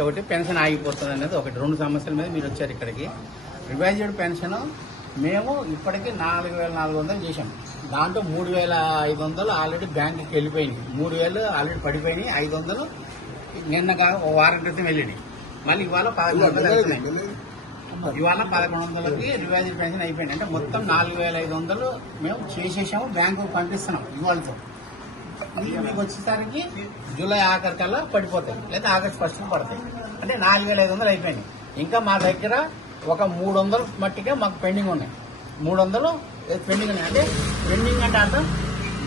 ఒకటి పెన్షన్ ఆగిపోతుంది అనేది ఒకటి. 2 సమస్యల మీద మీరు వచ్చారు ఇక్కడికి. రివైజ్డ్ పెన్షన్ మేము ఇప్పటికీ 4,400 చేశాం. దాంట్లో 3,500 ఆల్రెడీ బ్యాంకుకి వెళ్ళిపోయినాయి, 3,000 ఆల్రెడీ పడిపోయినాయి, 500 నిన్నగా ఓ వారం క్రితం వెళ్ళినాయి. మళ్ళీ ఇవాళ 1,100 ఇవాళ 1,100కి రివైజ్డ్ పెన్షన్ అయిపోయింది. అంటే మొత్తం 4,500 మేము చేసేసాము, బ్యాంకుకు పంపిస్తున్నాం ఇవాళతో. మీకు వచ్చేసరికి జూలై ఆఖరి కల్లా పడిపోతాయి, లేదా ఆగస్టు 1st పడతాయి. అంటే 4,500 అయిపోయినాయి. ఇంకా మా దగ్గర ఒక 300 మట్టిగా మాకు పెండింగ్ ఉన్నాయి. 300 పెండింగ్ ఉన్నాయి. అంటే పెండింగ్ అంటే అర్థం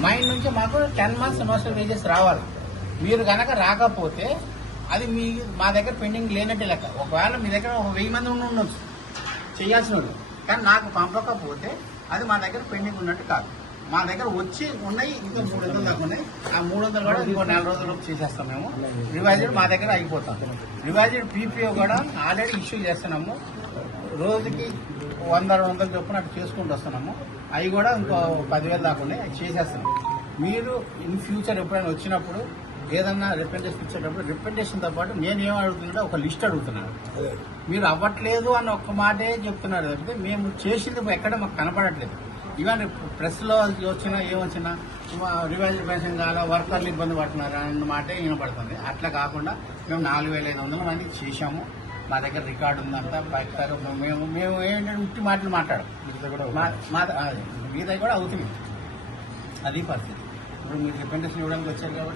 మైండ్ నుంచి మాకు 10 months సోషల్ వేజెస్ రావాలి. మీరు కనుక రాకపోతే అది మా దగ్గర పెండింగ్ లేనట్టే లెక్క. ఒకవేళ మీ దగ్గర ఒక 1000 మంది ఉండొచ్చు చేయాల్సిన వాళ్ళు, కానీ నాకు పంపకపోతే అది మా దగ్గర పెండింగ్ ఉన్నట్టు కాదు. మా దగ్గర వచ్చి ఉన్నాయి, ఇంకా 300 దాకా ఉన్నాయి. ఆ 300 కూడా ఇంకో 4 రోజుల్లో చేసేస్తాం మేము. రివైజ్డ్ మా దగ్గర అయిపోతాం. రివైజ్డ్ పీపీఓ కూడా ఆల్రెడీ ఇష్యూ చేస్తున్నాము. రోజుకి 100 చొప్పున అటు చేసుకుంటూ వస్తున్నాము. అవి కూడా ఇంకో 10,000 దాకా ఉన్నాయి, అవి చేసేస్తున్నాం. మీరు ఇన్ ఫ్యూచర్ ఎప్పుడైనా వచ్చినప్పుడు ఏదన్నా రిప్రజెంటేషన్ ఇచ్చేటప్పుడు రిప్రజెంటేషన్తో పాటు నేను ఏం అడుగుతున్నా ఒక లిస్ట్ అడుగుతున్నాను. మీరు అవ్వట్లేదు అన్న ఒక్క మాటే చెప్తున్నారు తప్పితే మేము చేసింది ఎక్కడ మాకు కనపడట్లేదు. ఈవెన్ ప్రెస్లో వచ్చినా ఏమొచ్చినా రివైజ్డ్ పెన్షన్ కావాలా, వర్కర్లు ఇబ్బంది పడుతున్నారు అన్న మాటే వినపడుతుంది. అట్లా కాకుండా మేము 4,500 మందికి చేశాము. మా దగ్గర రికార్డు ఉందంతా. మేము ఏంటంటే ఉట్టి మాటలు మాట్లాడం మీ దగ్గర కూడా అవుతుంది. అది పరిస్థితి. ఇప్పుడు మీరు రిప్రజెంటేషన్ ఇవ్వడానికి వచ్చారు కాబట్టి